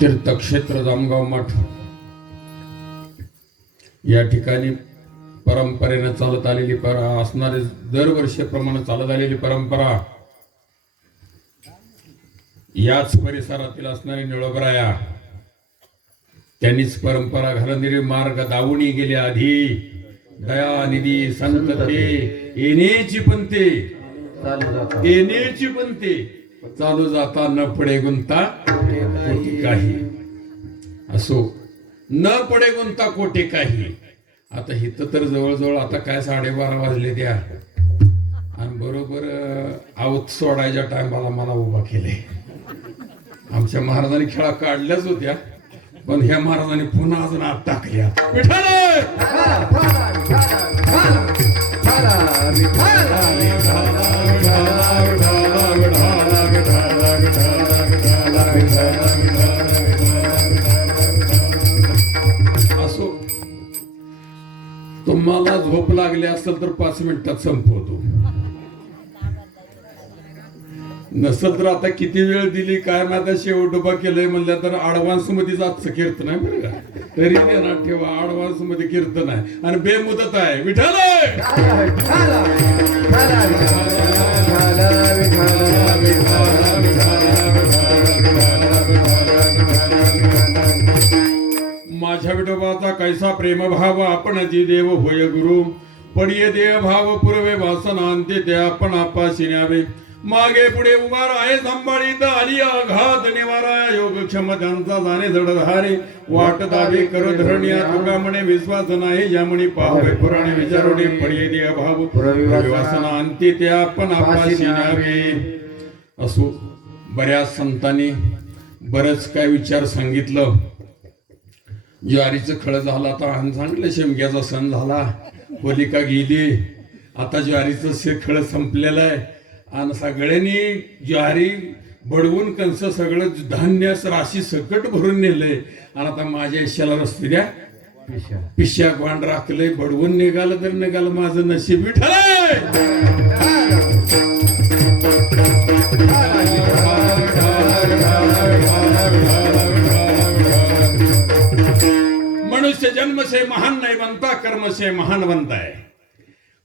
तीर्थक्षेत्र जामगाव मठ या ठिकाणी परंपरेनं चालत आलेली असणारे दरवर्षीप्रमाणे चालत आलेली परंपरा, याच परिसरातील असणारी निळोबराया त्यांनीच परंपरा घालणारे मार्ग दावणी गेले आधी दयानिधी संत ते येण्याची पण ते येण्याची पण ते चालू जाता न पडे गुंता कोटी काही असो, न पडे गुंता कोटी काही. आता हिथं तर जवळजवळ आता काय 12:30 वाजले त्या, आणि बरोबर आवत सोडायच्या टायमाला मला उभा केले. आमच्या महाराजांनी खेळा काढल्याच होत्या, पण ह्या महाराजांनी पुन्हा अजून आत टाकल्या. असो, तुम्हाला झोप लागली असेल तर 5 मिनिटात संपवतो, नसल तर आता किती वेळ दिली काय माहिती. शेवट उभा केलंय म्हणलं तर ऍडव्हान्स मध्ये आजचं कीर्तन आहे बरं का, तरी ध्यानात ठेवा ऍडव्हान्स मध्ये कीर्तन आहे आणि बेमुदत आहे. विठ्ठल माझ्या विठोबाचा कैसा प्रेमभाव आपण जी देव होय गुरु, पडिये देव भाव पूर्वे वासना अंते ते आपण आपाशी न्यावे. मागे पुढे उभा आहे सांभाळीत आली आघात निवारा, योग क्षम त्यांचा जाणे जडधारे वाट दावे कर धरण्या. तुका म्हणे विश्वास नाही यामुळे पाहावे पुराणे विचारोणे, पडिये देव भाव पूर्वे वासना अंते ते आपण आपाशी न्यावे. असो, बऱ्याच संतांनी बरंच काय विचार सांगितलं. ज्वारीचं खळ झालं, आता सांगितलं शेमग्याचा सण झाला, होलिका गेली, आता ज्वारीचं खळ संपलेलं आहे आणि सगळ्यांनी ज्वारी बडवून कंस सगळं धान्य राशी सकट भरून नेलंय. आणि आता माझ्या इशाला रस्ते द्या पिश्या ग्वांड राखलंय, बडवून निघालं तर निघालं माझं नशीब. विठ्ठल मनुष्य जन्म से महान नाही बनता, कर्म से महान बनताय.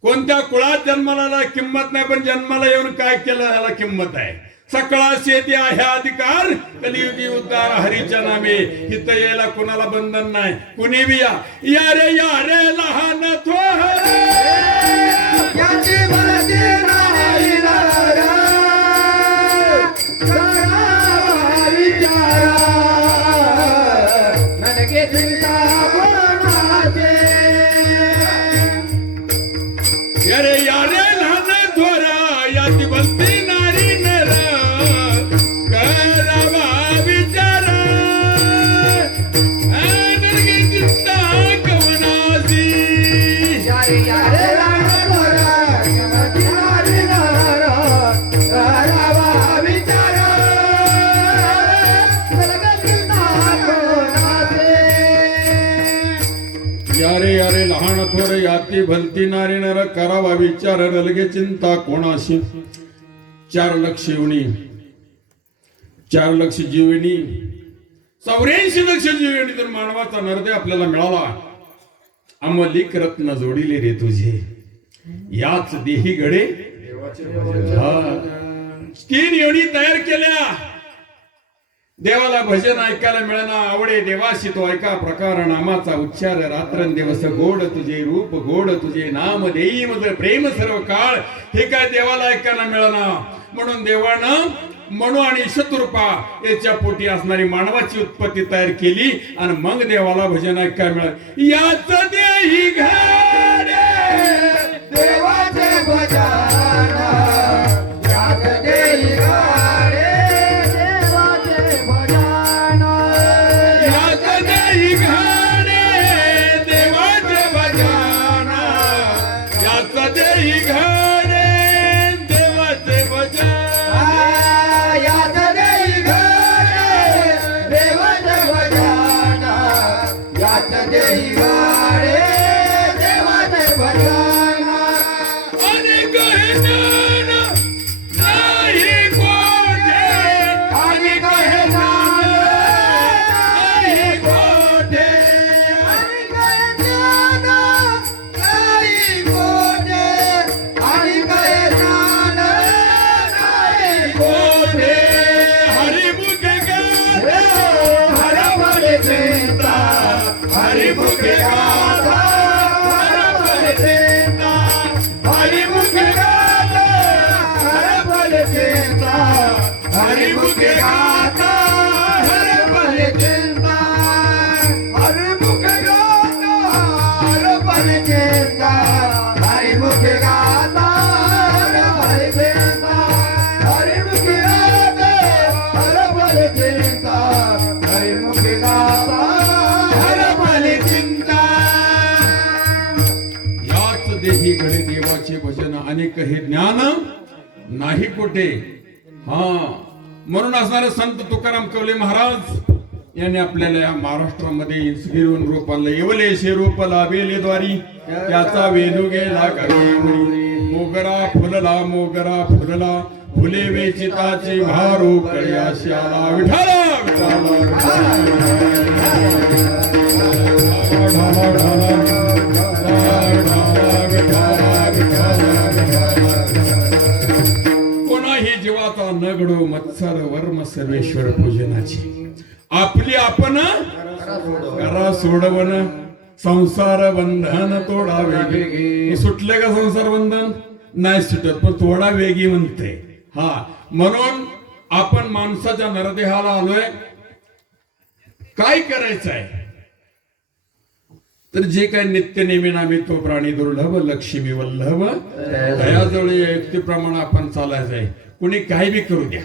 कोणत्या कुळात जन्माला किंमत नाही, पण जन्माला येऊन काय केलं याला किंमत आहे. सकळा शेती आहे अधिकार, कलियुगी उद्धार हरीच्या नामे. हित यायला कुणाला बंधन नाही, कुणी बी या. या रे लहान थोर याती भलती नारी नर करावा विचार रलगे चिंता कोणाशी. 4 लक्ष येऊनी 4 लक्ष जीवनी 84 लक्ष जीवनी तर मानवाचा नरदे आपल्याला मिळाला. अमलिक रत्न जोडिले रे तुझे, याच देही घडे 3 योनी तयार केल्या. देवाला भजन ऐकायला मिळणं आवडे देवाशी तो ऐका प्रकार नामाचा उच्चार. रात्रंदिवस गोड तुझे रूप गोड तुझे नाम देई मज प्रेम सर्व काळ. हे काय देवाला ऐकायला मिळणं, म्हणून देवानं म्हणू आणि शत्रुपा याच्या पोटी असणारी मानवाची उत्पत्ती तयार केली आणि मग देवाला भजन ऐकायला मिळालं. याच देही घडे देवाचे भजन, याच देही देवाचे हरिमुखे गाता हर पल चिंता हरिमुखे गाता हर पल चिंता हरिमुखे गाता हर पल चिंता हरिमुखे गाता हर पल चिंता हरिमुखे गाता हर पल चिंता याच देही घडे देवाचे भजन अनेक हे ज्ञान नाही कुठे. हा म्हणून असणारे संत तुकाराम कवले महाराज यांनी आपल्याला या महाराष्ट्रामध्ये इंसगिरीवरून रूप आणलं. येवलेशे रूप लाभेले द्वारी त्याचा वेणू गेला घरी. मोगरा फुलला फुले वेचिताची भारू कळ्याशी आला. विठाला कोणाही जीवाचा न घडो मत्सर वर्म सर्वेश्वर पूजनाची. आपली आपण करा सोडवण संसार बंधन तोडा वेगी. सुटले का संसार बंधन? नाही सुटत, पण थोडा वेगी म्हणते. हा म्हणून आपण माणसाच्या नरदेहाला आलोय. काय करायचं आहे तर जे काय नित्य नेमी नामी तो प्राणी दुर्लभ लक्ष्मी वल्लभ दयाजवळ युक्तीप्रमाणे आपण चालायचं आहे. कुणी काही बी करू द्या.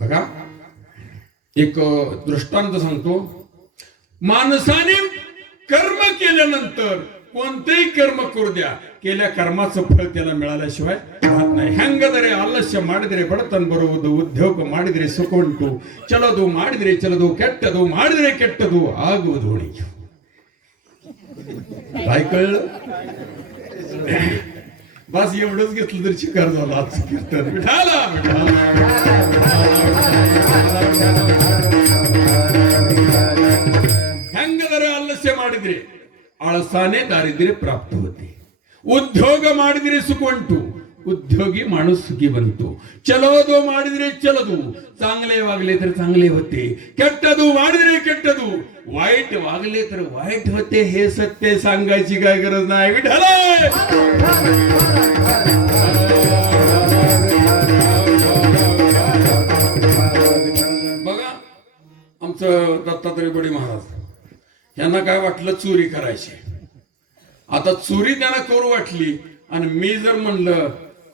बघा एक दृष्टांत सांगतो. माणसाने कर्म केल्यानंतर कोणतेही कर्म करू द्या, केल्या कर्माचं फळ त्याला मिळाल्याशिवाय राहत नाही. ಹೆಂಗದರೆ ಆಲಸ್ಯ ಮಾಡಿದರೆ ಬಡತನ ಬರುವುದು, ಉದ್ಯೋಗ ಮಾಡಿದರೆ ಸುಖುಂಟು, ಚಲೋದು ಮಾಡಿದರೆ ಚಲೋದು, ಕೆಟ್ಟದು ಮಾಡಿದರೆ ಕೆಟ್ಟದು ಆಗುವುದು ಉಳಿಯು. काय कळलं? बस एवढंच घेतलं तरी शिकार झाला आज कीर्तन. विठाला ಹೆಂಗದರೆ ಆಲಸ್ಯ ಮಾಡಿದ್ರೆ आळसाने दारिद्र्य प्राप्त होते. उद्योग ಮಾಡಿದ್ರೆ सुखुंटू, उद्योगी माणूस सुखी बनतो. ಚಲೋದು ಮಾಡಿದ್ರೆ ಚಲೋದು, चांगले वागले तर चांगले होते. ಕೆಟ್ಟದು ಮಾಡಿದ್ರೆ ಕೆಟ್ಟದು, वाईट वागले तर वाईट होते. हे सत्य सांगायची काय गरज नाही. विठाला बघा आमचं दत्तात्रय बडी महाराज यांना काय वाटलं चोरी करायची. आता चोरी त्यांना करू वाटली आणि मी जर म्हणलं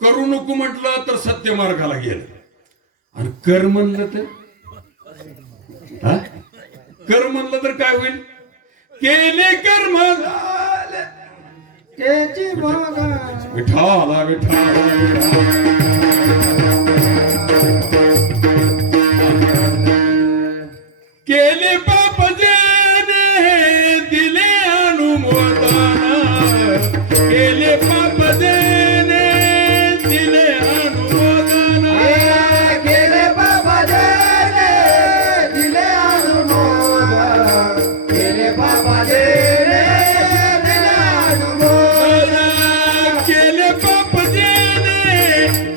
करू नको म्हटलं तर सत्य मार्गाला गेलं. आणि कर म्हणलं तर कर म्हणलं तर काय होईल? केले कर्म त्याची विठाला विठाला केले पाप जेने दिले अनुमोदन. केले पाप जेने दिले अनुमोदन. केले बाबा देने दिले अनुमोदन. केले बाबा देने दिले अनुमोदन. केले पाप जेने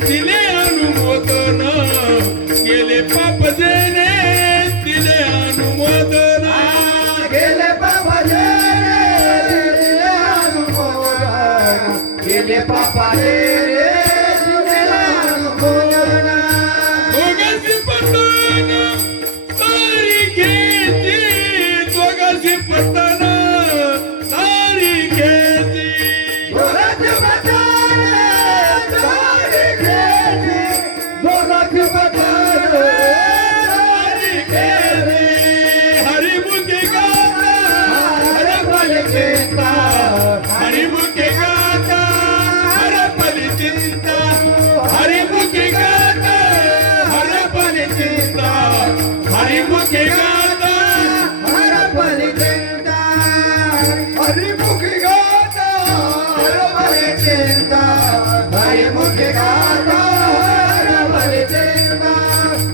दिले अनुमोदन. केले पाप जेने दिले अनुमोदन. केले बाबा देने दिले अनुमोदन. केले बाबा देने दिले अनुमोदन. दोघांची पतन सारी घेती. दोघांची पतन सारी घेती. दोघांची पतन सारी घेती. दोघांची पतन सारी घेती. हरिमुखे गाता हर पल चिंता हरिमुखे गाता हर पल चिंता. हरिमुखे गाता हर पल चिंता. हरिमुखे गाता हर पल चिंता. हरिमुखी गाता हर पल चिंता. हरिमुखी गाता हर पल चिंता.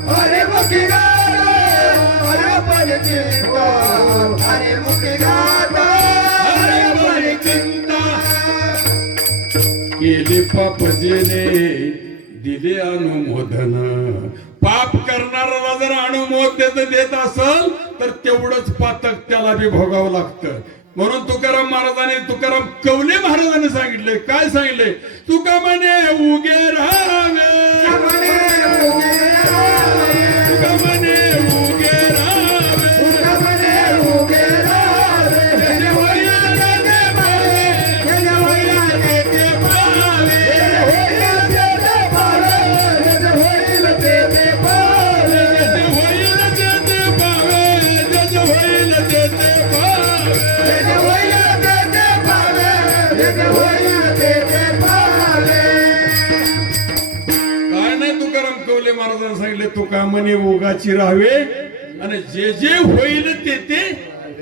हरिमुखी गाता हर पल चिंता. हरिमुखी गाता हर पल चिंता. केले पाप जेने दिले अनुमोदन. पाप करणाऱ्याला जर अनुमोदन देत असल तर तेवढंच पातक त्याला बी भोगावं लागतं. म्हणून तुकाराम महाराजांनी तुकाराम कवले महाराजांनी सांगितले. काय सांगितले? तुका म्हणे उगे राहावे. म्हणे उगे राहावे. कवले महाराजांनी सांगितले तुका म्हणे ओगाची राहावे आणि जे जे होईल ते ते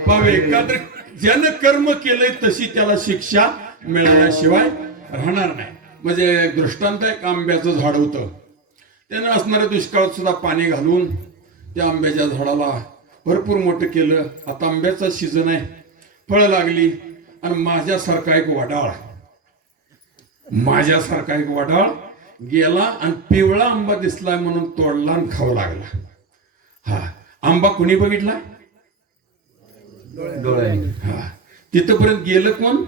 पावे. का तर ज्यानं कर्म केलंय तशी त्याला शिक्षा मिळाल्याशिवाय राहणार नाही. म्हणजे एक दृष्टांत आहे, आंब्याचं झाड होतं. त्यानं असणाऱ्या दुष्काळात सुद्धा पाणी घालून त्या आंब्याच्या झाडाला भरपूर मोठं केलं. आता आंब्याचा सीझन आहे, फळं लागली. आणि माझ्यासारखा एक वडाळ गेला आणि पिवळा आंबा दिसला म्हणून तोडला आणि खाऊ लागला. हा आंबा कुणी बघितला? हा तिथपर्यंत गेलं कोण?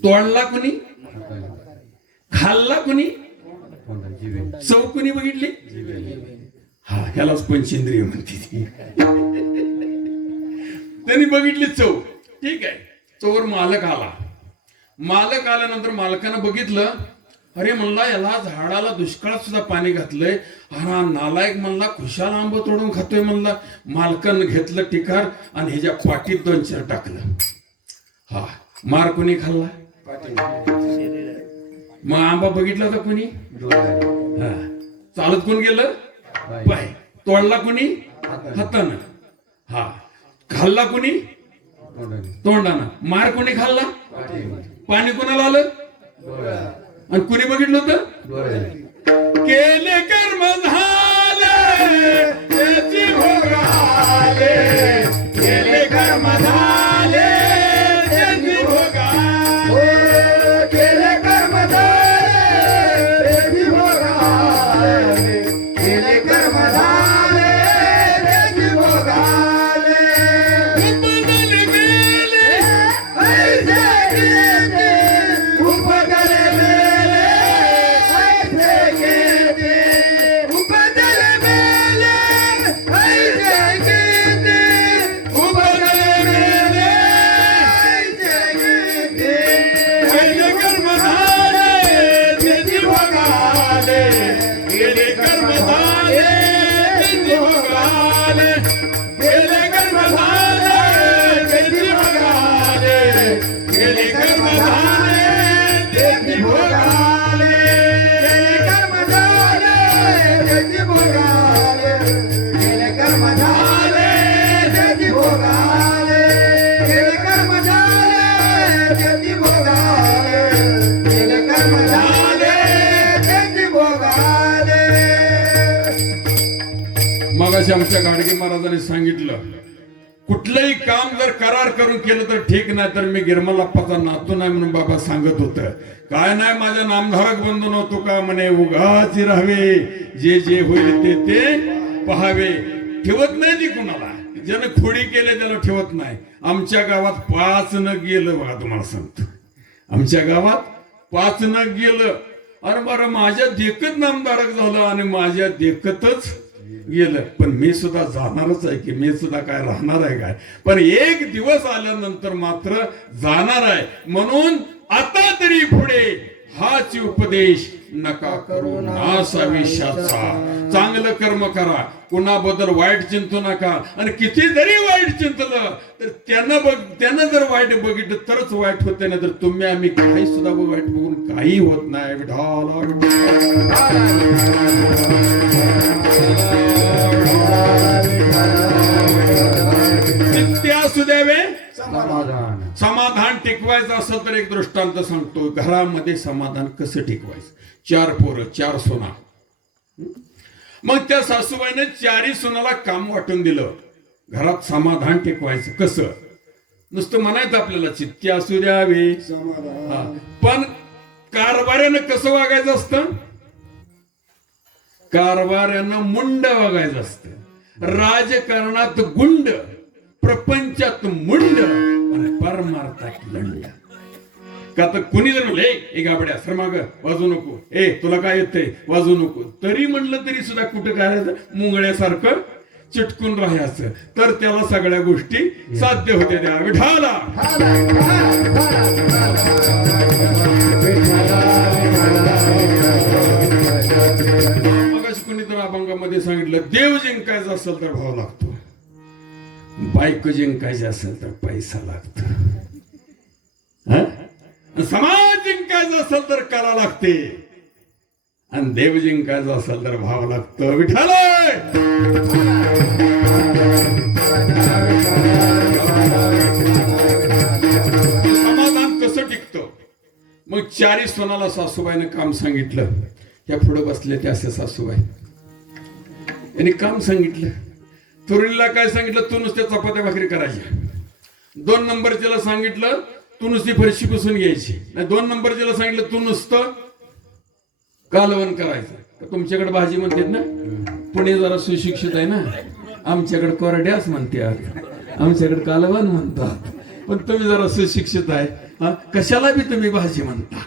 तोडला कुणी? खाल्ला कुणी? चव कुणी बघितली? हा ह्यालाच पंचेंद्रिय म्हणते. त्यांनी बघितली चव. ठीक आहे, चौवर मालक आल्यानंतर मालकानं बघितलं. अरे म्हणला याला झाडाला दुष्काळात सुद्धा पाणी घातलंय. हा नालायक म्हणला खुशाल आंब तोडून खातोय म्हणला. मालकानं घेतलं टिकार आणि ह्याच्या पाठीत 2-4 टाकलं. हा मार कोणी खाल्ला? मग आंबा बघितला तर कोणी? हा चालत कोण गेलं? पाय. तोडला कोणी? हातानं. हा खाल्ला कोणी? तोंडानं. मार कोणी खाल्ला? पाणी कोणाला आलं? आणि कुणी बघितलं होतं? केले कर्म झाले त्याची भोगाले, केले कर्म झाले त्याची भोगाले, केले कर्म झाले त्याची भोगाले, केले कर्म झाले त्याची भोगाले. उपदले मेले ऐसे गेले, उपदले मेले, ऐसे गेले, उपदले मेले, ऐसे गेले, उपदले मेले, ऐसे गेले. केले कर्म झाले त्याची भोगाले, केले कर्म झाले त्याची भोगाले, केले कर्म झाले त्याची भोगाले, केले कर्म झाले त्याची भोगाले. केले कर्म झाले त्याची भोगाले, केले कर्म झाले त्याची भोगाले, केले कर्म झाले त्याची भोगाले, केले कर्म झाले त्याची भोगाले. मगाशी आमच्या गाडगे महाराजांनी सांगितलं कुठलंही काम जर करार करून केलं तर ठीक, नाही तर मी गिरमलाप्पाचा नातू नाही म्हणून बाबा सांगत होतं. काय नाही माझ्या नामधारक बंधू नव्हतो का म्हणे उगाची राहावे, जे जे होईल ते ते पहावे. ठेवत नाही ती कुणाला, ज्यानं खोडी केले त्याला ठेवत नाही. आमच्या गावात 5 न गेलं बघा, तुम्हाला सांगतो आमच्या गावात 5 न गेलं. अरे बरं माझ्या देखत नामधारक झालं आणि माझ्या देखतच गेलं. पण मी सुद्धा जाणारच आहे की, मी सुद्धा काय राहणार आहे काय. पण एक दिवस आल्यानंतर मात्र जाणार आहे. म्हणून आता तरी पुढे हाच उपदेश नका करू नासाविषाचा. चांगलं कर्म करा, कुणाबद्दल वाईट चिंतू नका. आणि किती जरी वाईट चिंतलं तर त्यानं जर वाईट बघितलं तरच वाईट होते, नाही तर तुम्ही आम्ही काही सुद्धा वाईट बघून काही होत नाही. नित्य असू द्यावे समाधान टिकवायचं असेल तर एक दृष्टांत सांगतो. घरामध्ये समाधान कसं टिकवायचं? 4 पोरं 4 सुना. मग त्या सासूबाईने 4ही सुनाला काम वाटून दिलं. घरात समाधान टिकवायचं कसं? नुसतं म्हणायचं आपल्याला चित्ती असू द्यावे, पण कारभाऱ्यानं कसं वागायचं असतं? कारभाऱ्यानं मुंड वागायचं असतं. राजकारणात गुंड, प्रपंचात मुंड आणि परमार्थात लंड. का तर कुणी जर म्हणलं ए गाबड्या सर माग वाजू नको, ए तुला काय येतंय वाजू नको, तरी म्हणलं तरी सुद्धा कुठं करायचं? मुंगळ्यासारखं चिटकून राहायचं, तर त्याला सगळ्या गोष्टी साध्य होते. त्या विठाला मगाशी कुणी तर अभंगामध्ये सांगितलं, देव जिंकायचा असेल तर भाव लागतो, बायको जिंकायची असेल तर पैसा लागतो, समाज जिंकायचा असेल तर कला लागते. आणि देव जिंकायचं असेल तर भाव लागतं विठ्ठल. समाधान कसं टिकतं? मग चारी सोनाला सासूबाईनं काम सांगितलं. त्या पुढे बसले त्या असे सासूबाई, यांनी काम सांगितलं. तरुणीला काय सांगितलं? तू नुसत्या चपात्या भाकरी करायच्या. 2 नंबरच्याला सांगितलं तू नुसती फरशी पुसून घ्यायची. नाही 2 नंबरच्याला सांगितलं तू नुसतं कालवण करायचं. तुमच्याकडे भाजी म्हणतात ना, पुणे जरा सुशिक्षित आहे ना, आमच्याकडे कोरड्यास म्हणतात, आमच्याकडे कालवण म्हणतात. पण तुम्ही जरा सुशिक्षित आहे, कशाला बी तुम्ही भाजी म्हणता.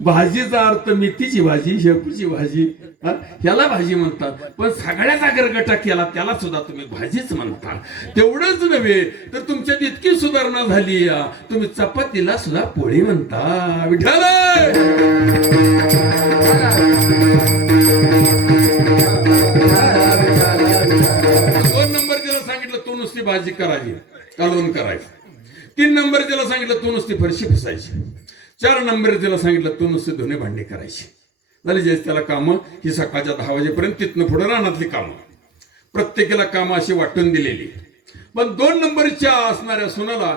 भाजीचा अर्थ मेथीची भाजी, शेपूची भाजी, ह्याला भाजी म्हणतात. पण सगळ्याचा गरगटा केला त्याला सुद्धा तुम्ही भाजीच म्हणता. तेवढंच नव्हे तर तुमच्यात इतकी सुधारणा झाली, तुम्ही चपातीला सुद्धा पोळी म्हणता विठ्ठल. 2 नंबरच्याला सांगितलं तू नुसती भाजी करायची, कालवण करायचं. 3 नंबरच्याला सांगितलं तू नुसती फरशी पुसायची. 4 नंबरच्याला सांगितलं तू नुसती धुणे भांडी करायची. झाली जे त्याला कामं ही सकाळच्या 10 वाजेपर्यंत, तिथनं पुढे रानातली कामं, प्रत्येकाला कामं अशी वाटून दिलेली. पण 2 नंबरच्या असणाऱ्या सुनाला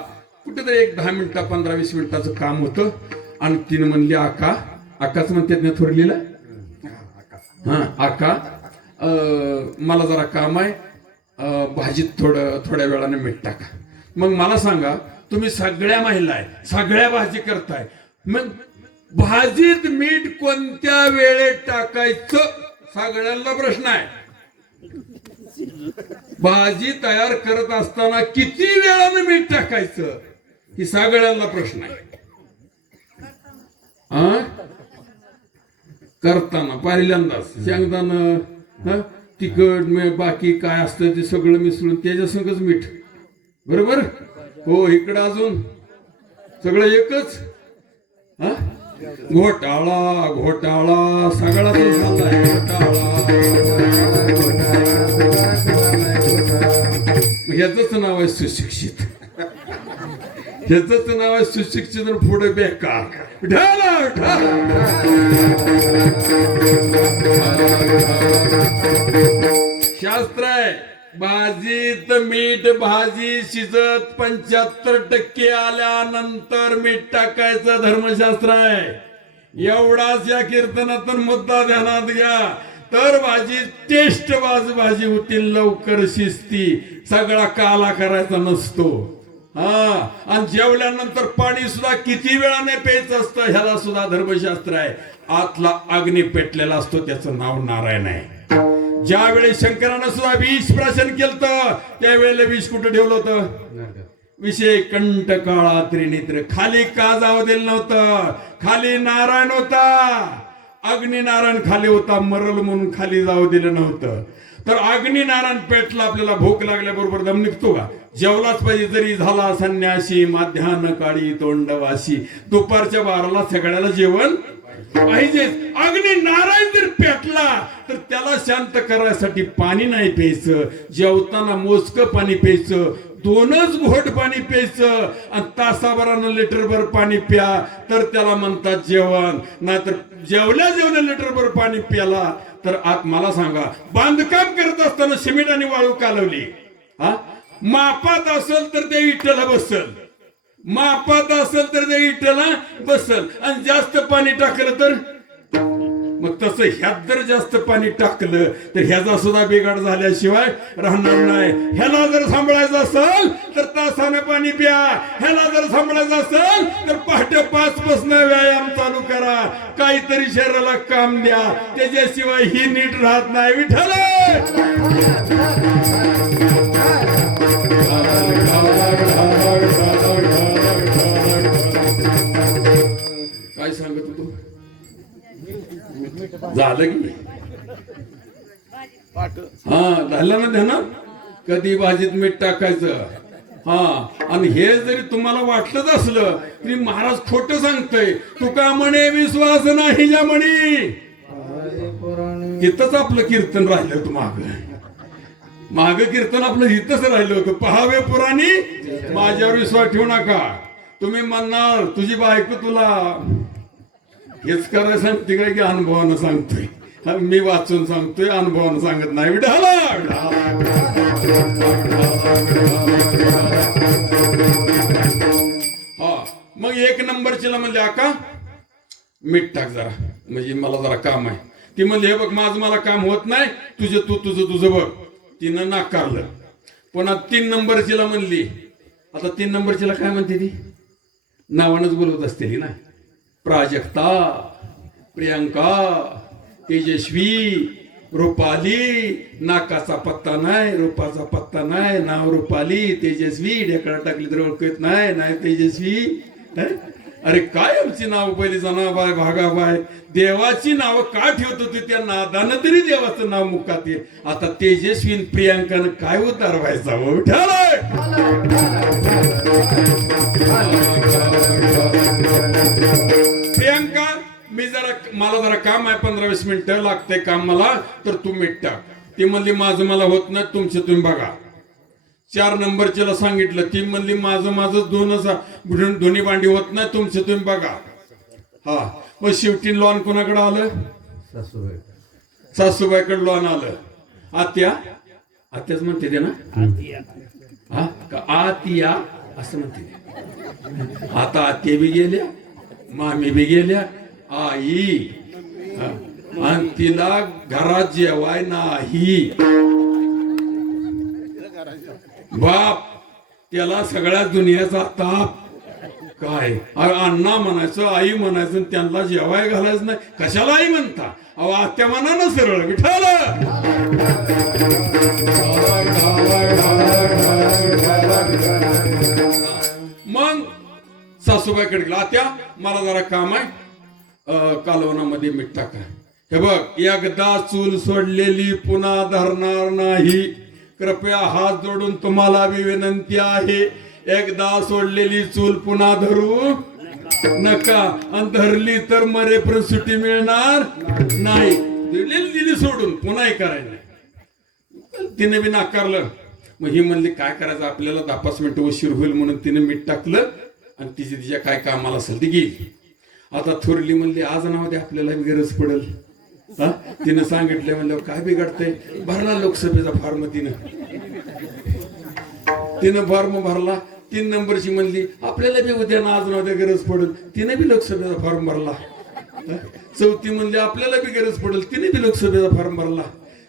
कुठेतरी एक 10 मिनिटं 15-20 मिनिटाचं काम होतं. आणि तिने म्हणली आकाच म्हणतात ना थोरलीला, आका मला जरा काम आहे, भाजीत थोड्या वेळाने मीठ टाका. मग मला सांगा, तुम्ही सगळ्या महिला आहे, सगळ्या भाजी करताय, मग भाजीत मीठ कोणत्या वेळेत टाकायचं सगळ्यांना प्रश्न आहे. भाजी तयार करत असताना किती वेळाने मीठ टाकायचं ही सगळ्यांना प्रश्न आहे. करताना पहिल्यांदाच शेंगदाणा, तिखट, बाकी काय असतं ते सगळं मिसळून त्याच्या संगच मीठ, बरोबर हो. इकडं अजून सगळं एकच, घोटाळा घोटाळा सगळा तो झालाय घोटाळा. ह्याच नाव आहे सुशिक्षित, ह्याच नाव आहे सुशिक्षित. पुढे बेकार शास्त्र आहे. भाजीत मीठ, भाजी शिजत 75% आल्यानंतर मीठ टाकायचं धर्मशास्त्र आहे. एवढाच या कीर्तनातून मुद्दा ध्यानात घ्या, तर भाजी टेस्ट भाजी होती, लवकर शिजती. सगळा काला करायचा नसतो. आणि जेवल्यानंतर पाणी सुद्धा किती वेळाने प्यायचं असतं ह्याला सुद्धा धर्मशास्त्र आहे. आतला अग्नी पेटलेला असतो, त्याचं नाव नारायण आहे. ज्यावेळी शंकरानं सुद्धा विष प्राशन केलं त्यावेळेला विष कुठं ठेवलं होतं? विषय कंठ काळा त्रिनेत्र. खाली का जावं दिलं नव्हतं? खाली नारायण होता, अग्नी नारायण खाली होता, मरल म्हणून खाली जावं दिलं नव्हतं. तर अग्नी नारायण पेटला, आपल्याला भूक लागल्याबरोबर दम निघतो का? जेवलाच पाहिजे, जरी झाला संन्यासी, माध्यान्ह काळी तोंडवासी. दुपारच्या 12ला सगळ्याला जेवण पाहिजे. अग्नी नारायण जर पेटला तर त्याला शांत करायसाठी पाणी नाही प्यायचं, जेवताना मोजकं पाणी प्यायचं, 2च घोट पाणी प्यायचं, आणि तासाभरानं लिटरभर पाणी प्या, तर त्याला म्हणतात जेवण. नाहीतर जेवल्या लिटरभर पाणी प्याला तर आत. मला सांगा, बांधकाम करत असताना सिमेंट आणि वाळू कालवली, मापात असेल तर ते विठ्ठला बसल, मापात असेल तर ते विठ्ठला बसल, आणि जास्त पाणी टाकलं तर मग तसं ह्यात जर जास्त पाणी टाकलं तर ह्याचा सुद्धा बिघाड झाल्याशिवाय राहणार नाही. ह्याला जर सांभाळायचं असेल तर तासानं पाणी प्या, ह्याला जर सांभाळायचं असेल तर पहाटे 5 पासून व्यायाम चालू करा, काहीतरी शरीराला काम द्या, त्याच्याशिवाय ही नीट राहत नाही. विठ्ठल काय सांगत होतो? झालं की झालं ना ध्यानात? कधी भाजीत मीठ टाकायचं. आणि हे जरी तुम्हाला वाटलंच असलं तरी महाराज खोटं सांगतय. तुका म्हणे विश्वास नाही ज्या म्हणी. इथंच आपलं कीर्तन राहिलं होतं, माग कीर्तन आपलं इथंच राहिलं होतं. पहावे पुराणी माझ्यावर विश्वास ठेवू नका. तुम्ही म्हणणार तुझी बायको तुला हेच करायला सांगते काय की अनुभवानं सांगतोय? हा, मी वाचून सांगतोय, अनुभवानं सांगत नाही. विठाला हा. मग एक नंबरचीला म्हणजे आका मीठ टाक जरा, म्हणजे मला जरा काम आहे. ती म्हणली हे बघ माझं मला काम होत नाही, तुझं बघ. तिनं नाकारलं. पुन्हा 3 नंबरचीला म्हणली. आता 3 नंबरचीला काय म्हणते ती? नावानच बोलवत असते ती ना. प्राजक्ता, प्रियंका, तेजस्वी, रुपाली. नाकाचा पत्ता नाही, रूपाचा पत्ता नाही. नाव रुपाली, तेजस्वी. ढेकळा टाकली तर ओळखत नाही तेजस्वी. अरे काय आमची नाव पहिली जनाबाई, भागाबाई. देवाची नाव का ठेवत होती? त्या नादानं तरी देवाचं नाव मुखात येईल. आता तेजस्वी प्रियांकानं काय उद्धार व्हायचा? प्रियांका, मला जरा काम आहे, 15-20 मिनिटं लागते काम मला, तर तू मीठ टाक. ती म्हणली माझं मला होत नाही, तुमचे तुम्ही बघा. 4 नंबरचीला सांगितलं. ती म्हणली माझं दोन्ही भांडी होत नाही, तुमचे तुम्ही बघा. हा. मग शेवटी लॉन कोणाकडे आलं? सासूबाईकडे लॉन आलं. आत्याच म्हणते ते ना, हा का आतिया असं म्हणते. आता आत्या बी गेल्या, मामी बी गेल्या, आई. आणि तिला घरात जेवाय नाही. बाप, त्याला सगळ्या दुनियाचा ताप. काय अण्णा म्हणायचं, आई म्हणायचं, त्यांना जेवाय घालायचं नाही. कशाला आई म्हणता? अहो आत्या म्हणा ना सरळ. विठाल मग सासूबाईकडे गेला. आत्या मला जरा काम आहे, कालवनामध्ये मीठ टाका. हे बघ, एकदा चूल सोडलेली पुन्हा धरणार नाही. कृपया हात जोडून तुम्हाला विनंती आहे. एकदा सोडलेली चूल पुन्हा धरू नका. आणि धरली तर मरेपर्यंत सुट्टी मिळणार नाही. दिली सोडून पुन्हा हे करायला नाही. तिने बी नाकारलं. मग ही म्हणली काय करायचं, आपल्याला 10-5 मिनिटं उशीर होईल म्हणून तिने मीठ टाकलं आणि तिच्या काय कामाला असेल ती गेली. आता थोरली म्हणली आज नाव दे, आपल्याला गरज पडेल. हा, तिनं सांगितलं. म्हणलं काय बिघडतंय? भरला लोकसभेचा फॉर्म. तिनं फॉर्म भरला. 3 नंबरची म्हणली आपल्याला बी उद्या ना आज नाव द्या, गरज पडेल. तिने बी लोकसभेचा फॉर्म भरला. 4थी म्हणली आपल्याला बी गरज पडेल. तिने बी लोकसभेचा फॉर्म भरला.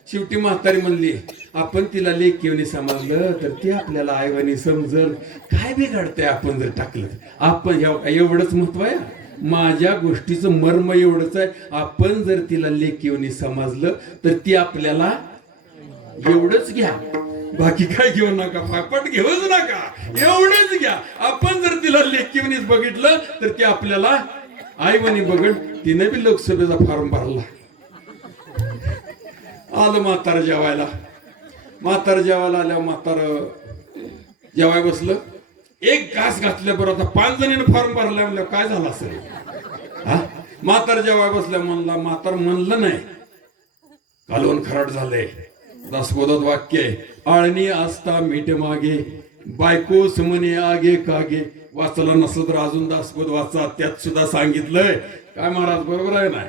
शेवटी म्हातारी म्हणली आपण तिला लेख येऊन समजलं तर ती आपल्याला आईवानी समजल. काय बिघडतंय आपण जर टाकलं? आपण एवढंच महत्व आहे. माझ्या गोष्टीचं मर्म एवढंच आहे. आपण जर तिला लेख येऊन समजलं तर ती आपल्याला एवढंच घ्या, बाकी काय घेऊ नका, फापट घेऊच नका, एवढंच घ्या. आपण जर तिला लेख येऊन बघितलं तर ती आपल्याला आईवानी बघल. तिने बी लोकसभेचा फॉर्म भरला. आलं म्हातारं जेवायला. आल्यावर म्हातारं जेवाय बसलं. एक घास घातल्याबरोबर आता 5 जणीनं फॉर्म भरला. म्हणलं काय झालं असेल? हा, म्हातारं जेवाय बसल्या. म्हातारं म्हणलं नाही, कालवण खराट झालंय. दासबोधात वाक्य आहे, आळणी असता मीठ मागे, बायको समने आगे कागे. वाचला नसलं तर अजून दासबोध वाचा, त्यात सुद्धा सांगितलंय. काय महाराज बरोबर आहे ना?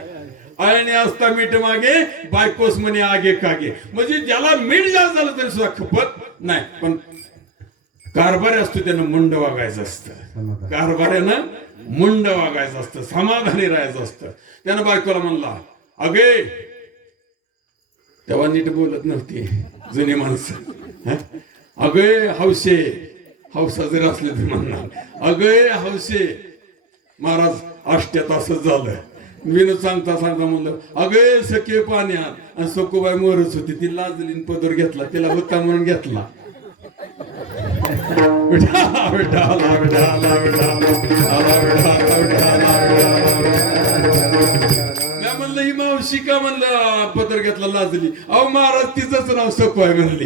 आळणी असता मीठ मागे, बायकोस म्हणे आगे कागे. म्हणजे ज्याला मीठ जास्त झालं तरी सुद्धा खपत नाही. पण कारभारी असतो त्यानं मुंड वागायचं असतं. कारभाऱ्यानं मुंड वागायचं असतं, समाधानी राहायचं असतं. त्यानं बायकोला म्हणला अगे, तेव्हा नीट बोलत नव्हती जुनी माणसं. अगे हौसे, हौसा जर असले तर म्हणणार अगे हौसे. महाराज आष्ट्यात असंच झालं. विनोद सांगता म्हणलं अगे सखे पाण्यात. आणि सखूबाई मोरच होती, ती लाजलीन पदर घेतला, तिला होता म्हणून घेतला. म्हणलं ही मावशी का म्हणलं पदर घेतला, लाजली. अहो महाराज तिचंच नाव सखू आहे म्हणली.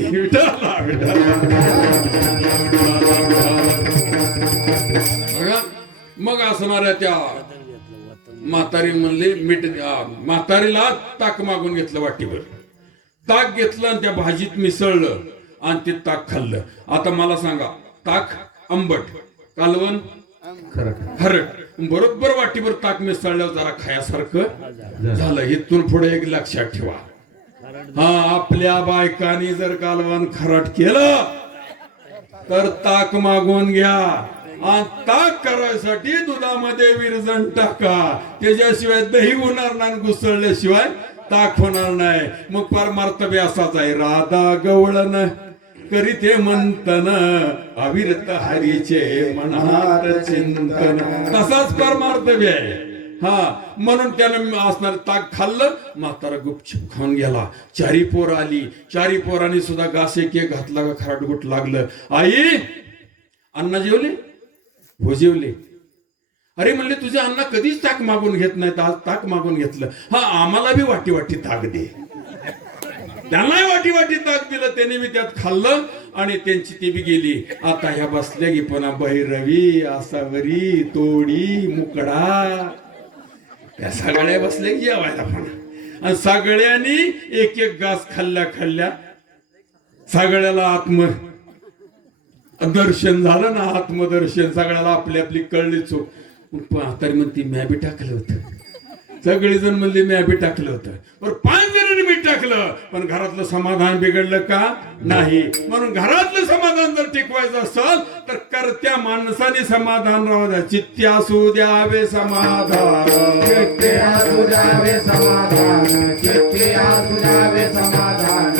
मग असणाऱ्या त्या म्हातारी म्हणले मीठ. म्हातारीला ताक मागून घेतलं वाटीवर. ताक घेतलं आणि त्या भाजीत मिसळलं आणि ते ताक खाल्लं. आता मला सांगा, ताक आंबट, कालवण खरट. बरोबर वाटीभर ताक मिसळल्यावर जरा खायासारखं झालं. इथून पुढे एक लक्षात ठेवा, हा आपल्या बायकांनी जर कालवान खराट केलं तर ताक मागून घ्या आणि ताक करायसाठी दुधामध्ये विरजण टाका. त्याच्याशिवाय दही होणार नाही, घुसळल्याशिवाय ताक होणार नाही. मग परमार्थ बी असाच आहे, राधा गवळण करीते मंथन अविरत हरीचे मनात चिंतन. तसाच परमार्थ बी आहे. हा म्हणून त्यानं असणार ताक खाल्लं, म्हातारा गुपचूप खाऊन गेला. चारी पोर आली, चारी पोरांनी सुद्धा घास एक एक घातला का खराटगुट लागलं. आई अण्णा जेवले? हो जेवले. अरे म्हणले तुझे अण्णा कधीच ताक मागून घेत नाहीत, आज ताक मागून घेतलं. हा आम्हाला बी वाटी वाटी ताक दे. त्यांनाही वाटी वाटी ताक दिलं, त्यांनी बी त्यात खाल्लं आणि त्यांची ती बी गेली. आता ह्या बसल्या की पुन्हा भैरवी, आसावरी, तोडी, मुकडा त्या सगळ्या बसल्या की जेवायला पुन्हा. आणि सगळ्यांनी एक एक घास खाल्ल्या सगळ्याला दर्शन झालं ना, आत्मदर्शन. सगळ्याला आपली आपली कळली चूक. तरी म्हणती म्या बी टाकलं होतं. सगळेजण म्हणले म्या बी टाकलं होतं. पण 5 जणांनी बी टाकलं, पण घरातलं समाधान बिघडलं का? नाही. म्हणून घरातलं समाधान जर टिकवायचं असेल तर करत्या माणसाने समाधान राहू द्या. चित्ते असू द्यावे समाधान, चित्ते असू द्यावे समाधान, चित्ते असू द्यावे समाधान.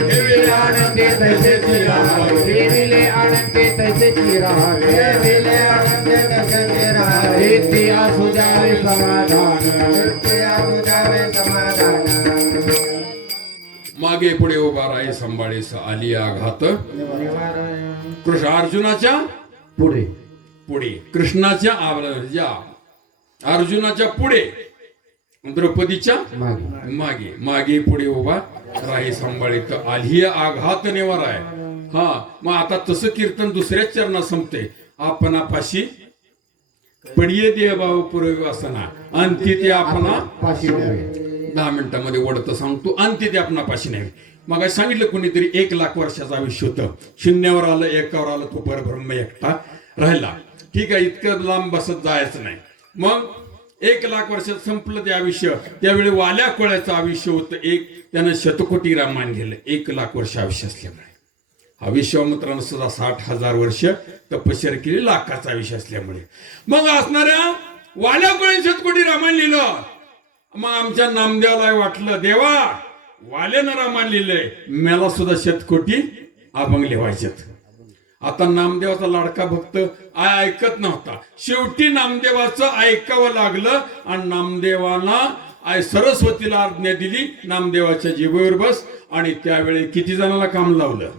देविले आनंदे तैसेची राहावे, देविले आनंदे तैसेची राहावे, देविले आनंदे तैसेची राहावे. चित्ते असू द्यावे समाधान, चित्ते असू द्यावे समाधान. मागे पुढे उभा राही संभाळीस आली आघात. कृष्ण अर्जुनाच्या पुढे पुढे, कृष्णाच्या अर्जुनाच्या पुढे, द्रौपदीच्या मागे, मागे. मागे पुढे उभा राही संभाळीत आली आघात नेवर आहे. हा मग आता तसं कीर्तन दुसऱ्याच चरणात संपते. आपणापाशी पडिये देह भाव पुरवी वासना अंती ते आपणा पाशी उभे. 10 मिनिटांमध्ये ओढत सांगतो. अंती ते आपणापाशी नाही. मग सांगितलं कोणीतरी 1 लाख वर्षाचं आयुष्य होतं. शून्यावर आलं, एकावर आलं, तो परब्रह्म एकटा राहिला. ठीक आहे, इतकं लांब बसत जायचं नाही. मग 1 लाख वर्षात संपलं ते आयुष्य. त्यावेळी वाल्या कोळ्याचं आयुष्य होतं. त्यानं शतकोटी रामायण गेलं. 1 लाख वर्ष आयुष्य असल्यामुळे हा विश्वामित्रानं सुद्धा 60,000 वर्ष तपश्चर्या केली, लाखाचा आयुष्य असल्यामुळे. मग असणाऱ्या वाल्या कोळ्याने शतकोटी रामायण लिहिलं. मग आमच्या नामदेवाला वाटलं, देवा वाल्यानं रामायण लिहिलंय, मला सुद्धा शतकोटी अभंग लिहायचेत. आता नामदेवाचा लाडका भक्त ऐकत नव्हता. शेवटी नामदेवाचं ऐकावं लागलं आणि नामदेवाला सरस्वतीला आज्ञा दिली, नामदेवाच्या जिभेवर बस. आणि त्यावेळी किती जणांना काम लावलं?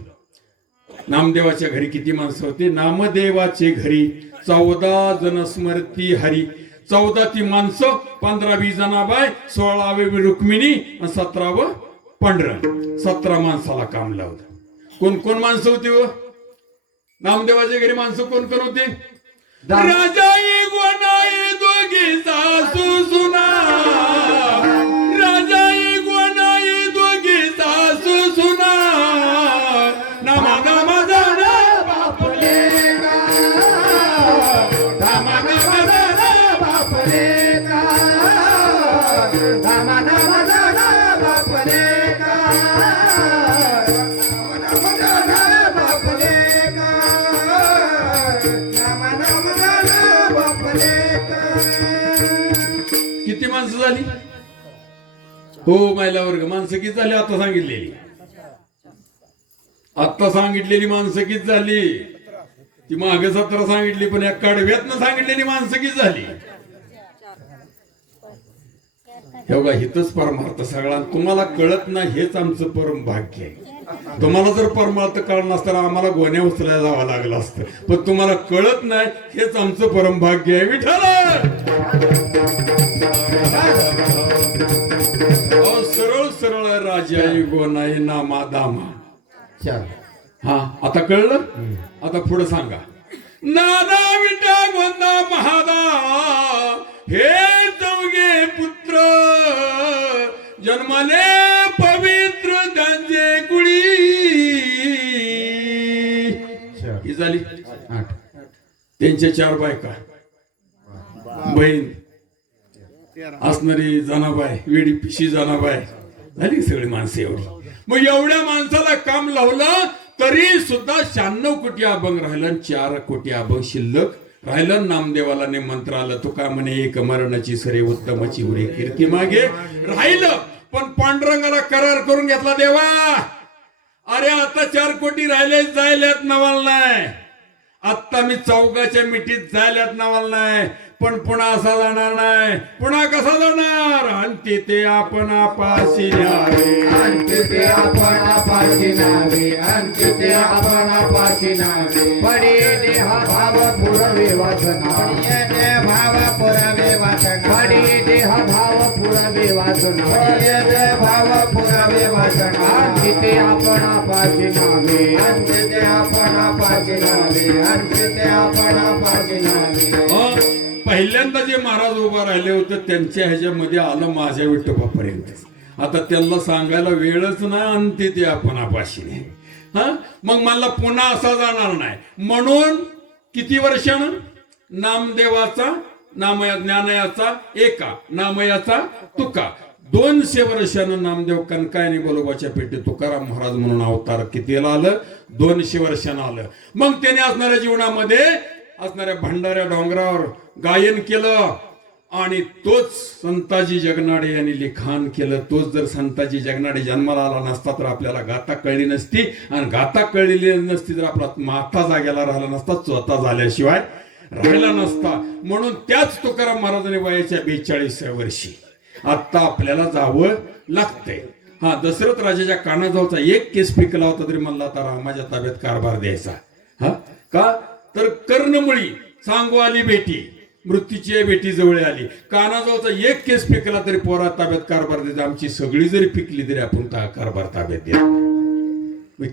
नामदेवाच्या घरी किती माणसं होती? नामदेवाचे घरी 14 जण स्मरती हरी. 14 ती माणसं, 15-20 जणाबाई, 16वी रुक्मिणी आणि 17वं पांडुरंग. 17 माणसाला काम लावलं. कोण कोण माणसं होती व नामदेवाच्या घरी? माणसं कोण कोण होते? राजाई गोनाई दोघी सासू सुना, राजाई गोनाई दोघी सासू सुना. नामा नामा जाना बापले का, धामा नामा जाना बापले का, धामा नामा जाना बापले का, धामा नामा जाना बापले का, धामा नामा जाना बापले का. किती माणसं झाली हो महिला वर्ग? माणसं किती झाली आता सांगितलेली? आता सांगितलेली माणसं किती झाली? ती मागे 17 सांगितली, पण या कडव्यातनं सांगितलेली माणसं किती झाली? हे बघा, हितच परमार्थ सगळा. तुम्हाला कळत नाही हेच आमचं परम भाग्य आहे. तुम्हाला जर परमार्थ कळलं नसतं आम्हाला गोण्या उचलायला जावं लागलं असतं. पण तुम्हाला कळत नाही हेच आमचं परम भाग्य आहे. विठ्ठल सरळ सरळ राजा गोनाई नामा दामा. हा आता कळलं? आता पुढे सांगा. नाना विटा गोंदा महादा हे 4 पुत्र जन्मले पवित्र त्यांचे कुळी. ही झाली 8. त्यांच्या 4 बायका, बहीण असणारी जनाबाई, वेडी पिशी जनाबाई, झाली सगळी माणसं एवढी. मग एवढ्या माणसाला काम लावलं तरी सुद्धा 96 कोटी अभंग राहिलं, 4 कोटी अभंग शिल्लक राहिलं. नामदेवाला मंत्र आलं, तुका म्हणे एक मरणाची सरे उत्तमाची उरे कीर्ती मागे राहिलं. पण पांडुरंगाला करार करून घेतला देवा, अरे आता 4 कोटी राहिले, जायल्यात नवाल नाही. आत्ता मी चौकाच्या मिठीत जायल्यात नवाल नाही, पण पुन्हा असा जाणार नाही. पुन्हा कसा जाणार? अंती ते आपण आपाशी न्यावे, अंती ते आपण आपाशी न्यावे, अंती ते आपण आपाशी न्यावे. पडी देहा भाव पुरवे वासना, पडी भाव पुरवे वासना, पडी देहा भाव पुरवे वासना, पडी भाव पुरवे वासना. अंती ते आपण आपाशी न्यावे, अंती ते आपण आपाशी न्यावे, अंती ते आपण आपाशी न्यावे. पहिल्यांदा जे महाराज उभा राहिले होते त्यांच्या ह्याच्यामध्ये आलं माझ्या विठोबापर्यंत. आता त्यांना सांगायला वेळच नाही, अंती ते आपण आपाशी नाही. हा, मग मला पुन्हा असा जाणार नाही म्हणून किती वर्षानं नामदेवाचा ज्ञानयाचा एका, नामयाचा तुका, 200 वर्षानं नामदेव कनकायनी बलोबाच्या पेटी तुकाराम महाराज म्हणून अवतार कितीला आलं? 200 वर्षानं आलं. मग त्याने असणाऱ्या जीवनामध्ये असणाऱ्या भंडाऱ्या डोंगरावर गायन केलं आणि तोच संताजी जगनाडे यांनी लिखाण केलं. तोच जर संताजी जगनाडे जन्माला आला नसता तर आपल्याला गाथा कळली नसती, आणि गाथा कळलेली नसती तर आपला माथा जाग्याला राहिला नसता, स्वतः झाल्याशिवाय राहिला नसता. म्हणून त्याच तुकाराम महाराजांनी वयाच्या 42व्या वर्षी आता आपल्याला जावं लागतंय. हा, दशरथ राजाच्या कानाजवळचा एक केस पिकला होता तरी म्हणला आता रामाच्या ताब्यात कारभार द्यायचा. हा का? तर कर्णमुळी सांगू आली बेटी, मृत्यूची बेटी जवळ आली. कानाजवळचा एक केस पिकला तरी पोरा ताब्यात कारभार द्यायचा. आमची सगळी जरी पिकली तरी आपण कारभार ताब्यात द्या.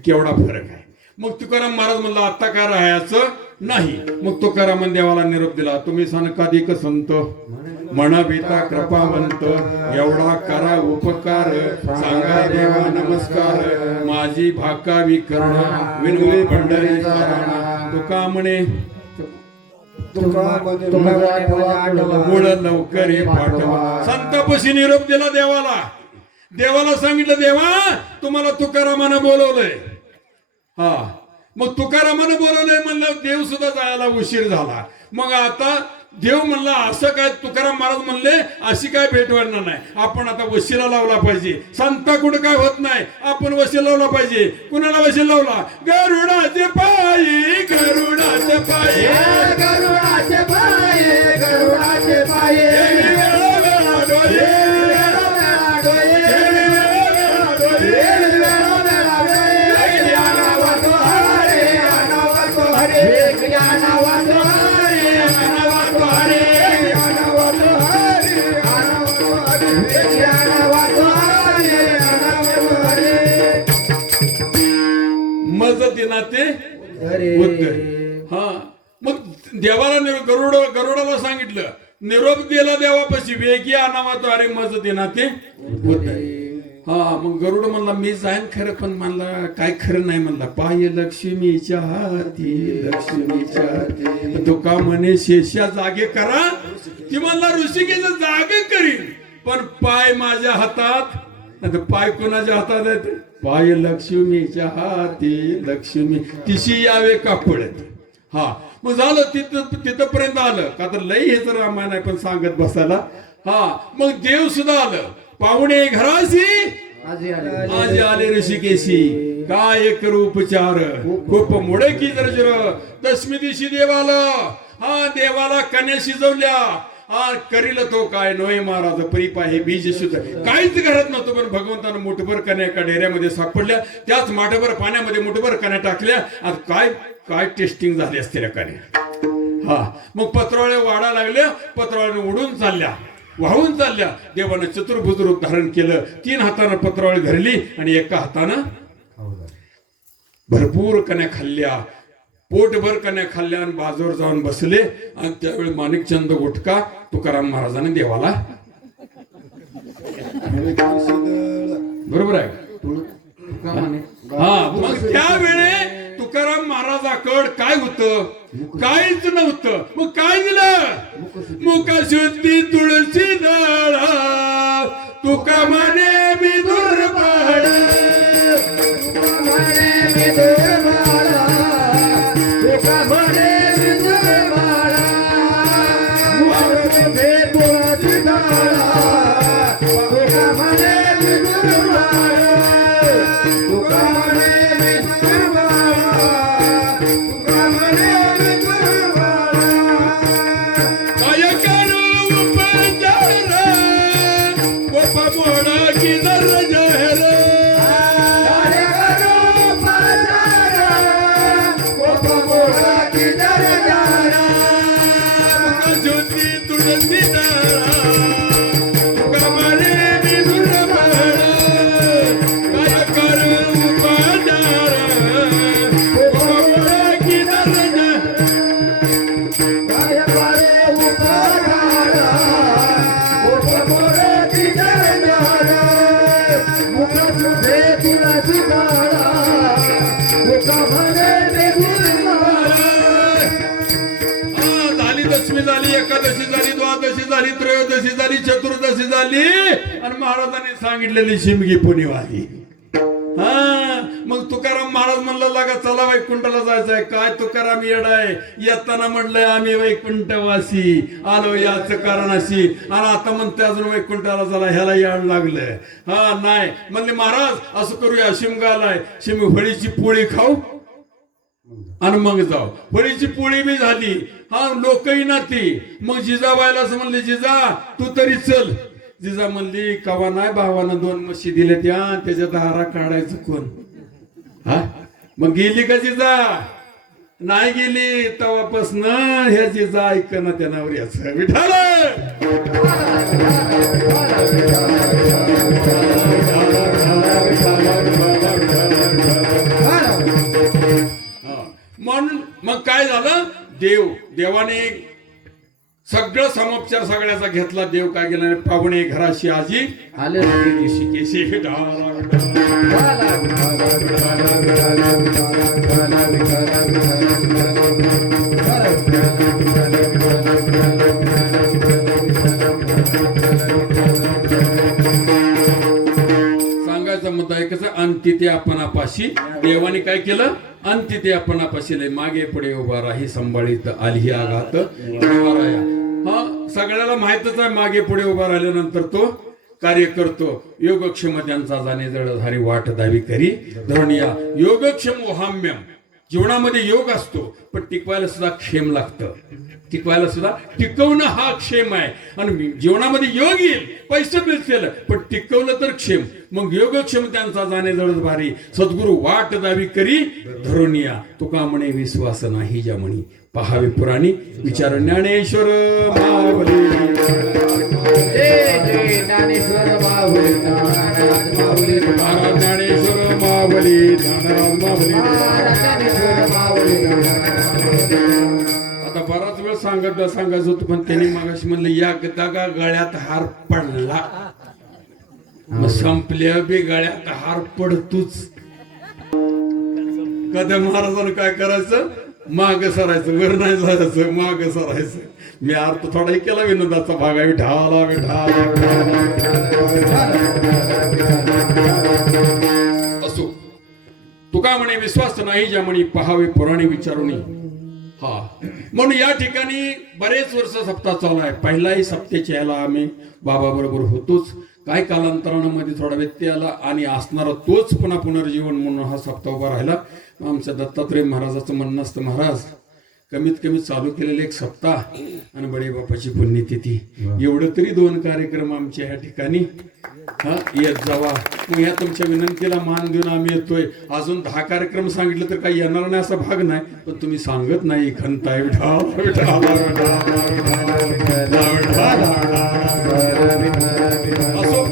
केवढा फरक आहे. मग तुकाराम महाराज म्हणला आता काय राहायचं नाही. मग तुकारामन देवाला निरोप दिला, तुम्ही सनकाधिक संत म्हणा भीता कृपावंत, एवढा करा उपकार, सांगा देवा नमस्कार, माझी भाकावी करणा विनवे भंडारी चारणा. तुका म्हणे मूळ लवकर हे पाठवा. संतापशी निरोप दिला देवाला. देवाला सांगितलं, देवा तुम्हाला तुकारामानं बोलवलंय. हा, मग तुकारामानं बोलवलंय म्हणलं, देव सुद्धा जायला उशीर झाला. मग आता देव म्हणला असं काय? तुकाराम महाराज म्हणले अशी काय भेट होणार नाही, आपण आता वशिला लावला पाहिजे. संताकडे काय होत नाही, आपण वशीला लावला पाहिजे. कुणाला वशीला लावला? गरुडाचे पायी, गरुडाचे पायी, गरुडाचे पाये, गरुडाचे पाये, मजतीना ते उत्तर. हा, मग देवाला गरुडाला सांगितलं, निरोप दिला देवापाशी, वेगी आणावा तो, अरे मजतीना ते उत्तर. हा, मग गरुड म्हणला मी जाईन खरं, पण म्हणला काय खरं नाही. म्हणला पाय लक्ष्मीच्या हाती, लक्ष्मीच्या हाती. तुका म्हणे शेषा जागे करा. ती म्हणला ऋषिकेश जागे करीन, पण पाय माझ्या हातात. पाय कोणाच्या हातात आहेत? पाय लक्ष्मीच्या हाती, लक्ष्मी तिशी यावे कापडत. हा, मग झालं तिथपर्यंत आलं का? तर लई हे तर रामायण आहे पण सांगत बसायला. हा, मग देव सुद्धा आलं. पाहुणे घराशी आजी आले ऋषिकेशी, काय एक उपचार खूप मोडे की जर्जर. दशमी दिवशी देवाला, हा देवाला कन्या शिजवल्या. हा, करील तो काय नोय महाराज परिपा हे बीज शुद्ध. काहीच घरात नव्हतं, पण भगवंतानं मुठभर कन्या एका डेऱ्यामध्ये सापडल्या. त्याच माठभर पाण्यामध्ये मुठभर कन्या टाकल्या. आता काय काय टेस्टिंग झाली असते रे कन्या. हा, मग पत्रावळ्या वाढा लागल्या, पत्रावळ्या उडून चालल्या, वाहून चालल्या. देवानं चतुर्भुज रूप धारण केलं. 3 हातानं पत्रावळी धरली आणि एका हातानं भरपूर कन्या खाल्ल्या. पोटभर कन्या खाल्ल्या आणि बाजूवर जाऊन बसले. आणि त्यावेळी माणिकचंद गुटका तुकाराम महाराजांनी देवाला, बरोबर आहे. हा, मग त्यावेळे तुकाराम महाराजाकड काय होतं? काहीच नव्हतं मग काय दिलं मुखशुद्धी तुळशी डाळा तुका म्हणे मी दुर्बळ काय करू उपचार गोपा मोडा की जर जाहीर मुखशुद्धी तुळशी डाळा तुका म्हणे मी दुर्बळ काय करू उपचार गोपा मोडा की जर जाहीर झाली दशमी झाली एकादशी झाली द्वादशी झाली त्रयोदशी झाली चतुर्दशी झाली आणि महाराजांनी सांगितलेली शिमगी पुणेवाली हा मग तुकाराम महाराज म्हणलं लागा चला वैकुंठाला जायचंय काय तुकाराम येडाय येताना म्हणलंय आम्ही वैकुंठवासी आलो याच कारणाशी आणि आता म्हणते अजून वैकुंठाला चला ह्याला याड लागलंय हा नाही म्हणले महाराज असं करूया शिमगा आलाय शिम फळीची पोळी खाऊ आणि मग जाऊ फळीची पोळी बी झाली हा लोकही ना ती मग जिजाबाईला असं म्हणले जिजा तू तरी चल जिजा म्हणली कवा नाही भावानं 2 म्हशी दिल्या त्याच्या दारा काढायचं कोण हा मग गेली का जिजा नाही गेली तेव्हापासून ह्या जिजा ऐक ना त्या नवऱ्याचं विठाल म्हणून मग काय झालं देवाने सगळं समोपचार सगळ्याचा घेतला देव काय केला पाहुणे घराशी आजी आले केशी सांगायचा मुद्दा आहे कसं अंती ते आपणापाशी देवाने काय केलं अंती ते आपणापाशी लय मागे पुढे उभा राही संभाळीत आली आघात उभा राहा हा सगळ्याला माहितच आहे मागे पुढे उभा राहिल्यानंतर तो कार्य करतो योगक्षम त्यांचा जाणे जळधारी वाट दावी करी धरणिया योगक्षम ओहाम्यम जीवनामध्ये योग असतो पण टिकवायला सुद्धा क्षेम लागतं टिकवायला सुद्धा टिकवणं हा क्षेम आहे आणि जीवनामध्ये योग येईल पैसे मिळतील पण टिकवलं तर क्षेम मग योगक्षम त्यांचा जाणे जळद भारी सद्गुरु वाट दावी करी धरुनिया तुका म्हणे विश्वास नाही ज्या म्हणी पहावे पुराणी विचार ज्ञानेश्वर मावली ज्ञानेश्वर माऊली ज्ञानेश्वर मावली आता बराच वेळ सांगायचं होतं पण त्यांनी मागाशी म्हणलं या दागा गळ्यात हार पडला मग संपल्या बी गळ्यात हार पडतोच कद्या महाराजांना काय करायचं माग सरायचं वर नाही जायचं माग सरायचं मी अर्थ थोडाही केला विनोदाचा भाग आहे विठाला असो तुका म्हणे विश्वास नाही ज्या म्हणे पहावे पुराणे विचारुनी हा म्हणून या ठिकाणी बरेच वर्ष सप्ताह चालू आहे पहिलाही सप्त्याच्या याला आम्ही बाबा बरोबर होतोच काय कालांतरानं मध्ये थोडा व्यत्यय आला आणि असणारा तोच पुन्हा पुनर्जीवन म्हणून हा सप्ताह उभा राहिला आमच्या दत्तात्रय महाराजाचं म्हणणं असतं महाराज कमीत कमी चालू केलेले एक सप्ताह आणि बडे बापाची पुण्यतिथी एवढं तरी 2 कार्यक्रम आमच्या ह्या ठिकाणी हा येत जावा मग ह्या तुमच्या विनंतीला मान देऊन आम्ही येतोय अजून 10 कार्यक्रम सांगितलं तर काही येणार नाही असा भाग नाही पण तुम्ही सांगत नाही खंताय असो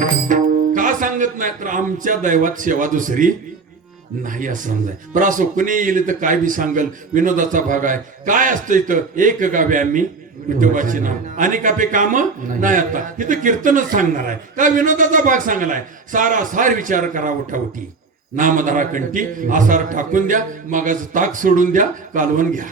का सांगत नाही तर आमच्या दैवात सेवा दुसरी नाही असं समजाय पण असो कुणी येईल तर काय बी सांगल विनोदाचा भाग आहे काय असतं इथं एक गावे आम्ही विठोबाचे नाम आणि कापे काम नाही आता इथं कीर्तनच सांगणार आहे का विनोदाचा भाग सांगलाय सारा सार विचार करा उठाउठी नामधारा कंठी आसार टाकून द्या मगाच ताक सोडून द्या कालवण घ्या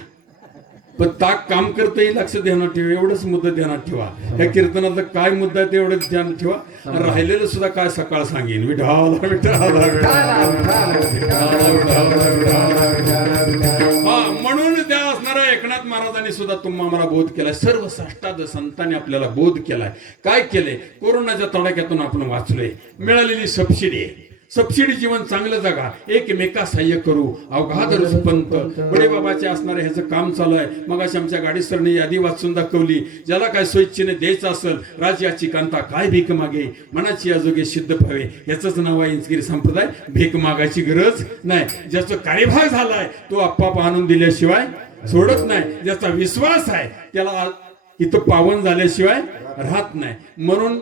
पण ताक काम करतही लक्ष ध्यानात ठेवा, एवढंच मुद्दा ध्यानात ठेवा. या कीर्तनाचा काय मुद्दा आहे ते एवढंच ध्यानात ठेवा. आणि राहिलेलं सुद्धा काय सकाळ सांगेन. विठाला विठाला हा, म्हणून त्या असणाऱ्या एकनाथ महाराजांनी सुद्धा तुम्हा मला बोध केलाय. सर्व साष्टाद संतांनी आपल्याला बोध केलाय. काय केले? कोरोनाच्या तडाख्यातून आपण वाचलोय. मिळालेली सबसिडी आहे. सबसिडी जीवन चांगलं जगा, एकमेका सहाय्य करू. अवघात रसपंत बडे बाबाचे असणारे ह्याचं काम चालू आहे. मग अशी आमच्या गाडीसरने यादी वाचून दाखवली. ज्याला काय स्वइच्छेने द्यायचं असेल, राज्याची कांता काय भीक मागे, मनाची अजोगे सिद्ध व्हावे. याचंच नाव आहे इंचगिरी संप्रदाय. भीक मागायची गरज नाही. ज्याचा कार्यभाग झालाय तो आप्पा आणून दिल्याशिवाय सोडत नाही. ज्याचा विश्वास आहे त्याला इथं पावन झाल्याशिवाय राहत नाही. म्हणून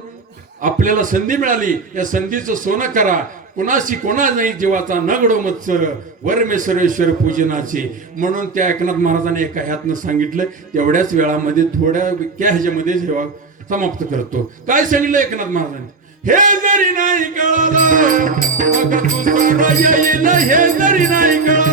आपल्याला संधी मिळाली, या संधीचं सोनं करा. कुणाशी कोणा नाही जीवाचा नगडो मत्सर, वरमे सर्वेश्वर पूजनाची. म्हणून त्या एकनाथ महाराजांनी एका ह्यातनं सांगितलं. तेवढ्याच वेळामध्ये थोड्या ह्याच्यामध्ये जेव्हा समाप्त करतो. काय सांगितलं एकनाथ महाराजांनी? हे जरी नाही कळालं मग दुसरा येईल, हे जरी नाही कळालं